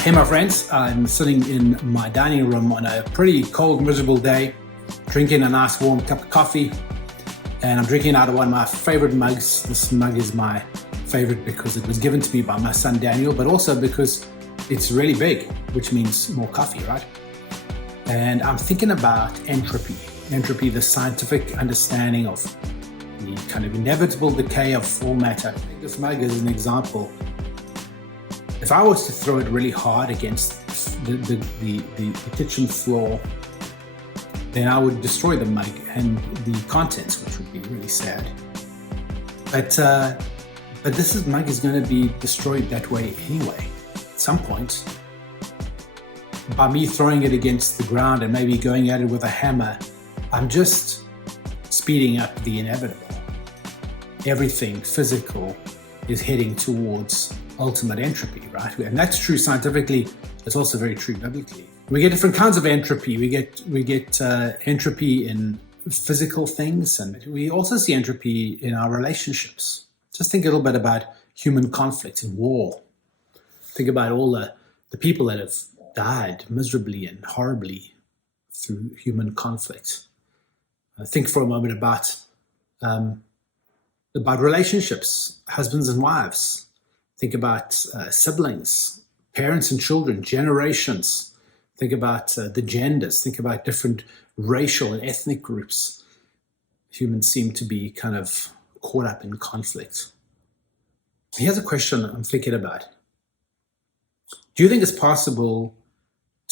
Hey my friends, I'm sitting in my dining room on a pretty cold, miserable day, drinking a nice warm cup of coffee, and I'm drinking out of one of my favorite mugs. This mug is my favorite because it was given to me by my son Daniel, but also because it's really big, which means more coffee, right? And I'm thinking about entropy. Entropy, the scientific understanding of the kind of inevitable decay of all matter. I think this mug is an example. If I was to throw it really hard against the kitchen floor, then I would destroy the mug and the contents, which would be really sad. But this mug is going to be destroyed that way anyway. At some point, by me throwing it against the ground and maybe going at it with a hammer, I'm just speeding up the inevitable. Everything physical is heading towards ultimate entropy, right? And that's true scientifically. It's also very true biblically. We get different kinds of entropy. We get entropy in physical things, and we also see entropy in our relationships. Just think a little bit about human conflict and war. Think about all the people that have died miserably and horribly through human conflict. Think for a moment about relationships, husbands and wives. Think about siblings, parents and children, generations. Think about the genders. Think about different racial and ethnic groups. Humans seem to be kind of caught up in conflict. Here's a question I'm thinking about. Do you think it's possible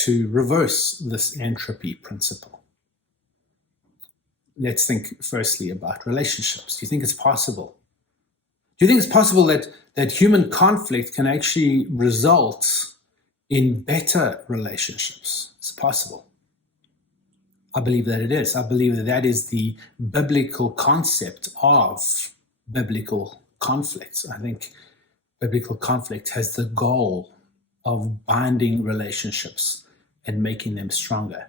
to reverse this entropy principle? Let's think firstly about relationships. Do you think it's possible? Do you think it's possible that human conflict can actually result in better relationships? It's possible. I believe that it is. I believe that is the biblical concept of biblical conflict. I think biblical conflict has the goal of binding relationships and making them stronger.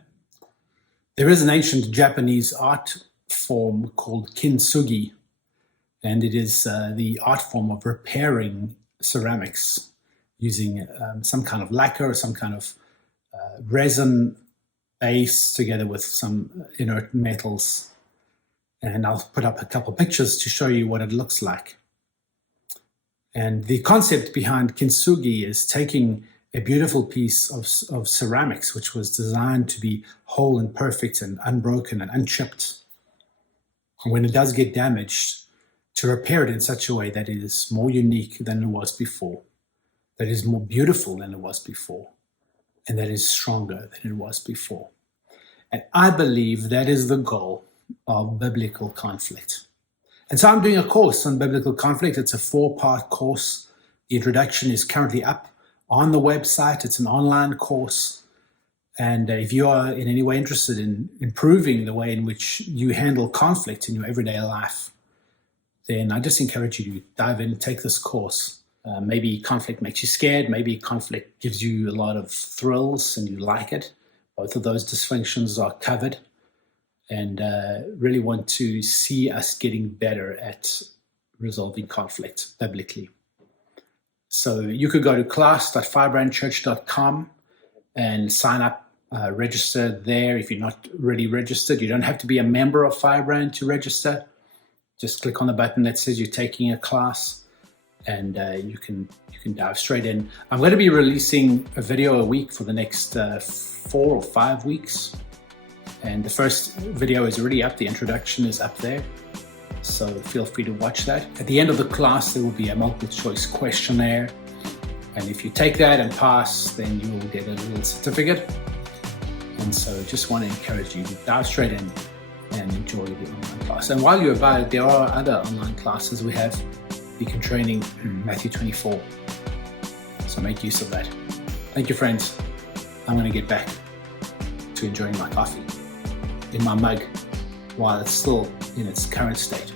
There is an ancient Japanese art form called kintsugi, and it is the art form of repairing ceramics using some kind of lacquer or some kind of resin base together with some inert metals. And I'll put up a couple of pictures to show you what it looks like. And the concept behind kintsugi is taking a beautiful piece of ceramics, which was designed to be whole and perfect and unbroken and unchipped. And when it does get damaged, to repair it in such a way that it is more unique than it was before, that is more beautiful than it was before, and that is stronger than it was before. And I believe that is the goal of biblical conflict. And so I'm doing a course on biblical conflict. It's a 4-part course. The introduction is currently up on the website. It's an online course. And if you are in any way interested in improving the way in which you handle conflict in your everyday life, then I just encourage you to dive in, take this course. Maybe conflict makes you scared. Maybe conflict gives you a lot of thrills and you like it. Both of those dysfunctions are covered. And really want to see us getting better at resolving conflict biblically. So you could go to class.firebrandchurch.com and sign up, register there. If you're not already registered, you don't have to be a member of Firebrand to register. Just click on the button that says you're taking a class, and you can dive straight in. I'm going to be releasing a video a week for the next 4 or 5 weeks. And the first video is already up. The introduction is up there. So feel free to watch that. At the end of the class, there will be a multiple choice questionnaire. And if you take that and pass, then you will get a little certificate. And so just want to encourage you to dive straight in and enjoy the online class. And while you're about it, there are other online classes. We have Beacon Training, Matthew 24. So make use of that. Thank you, friends. I'm going to get back to enjoying my coffee in my mug while it's still in its current state.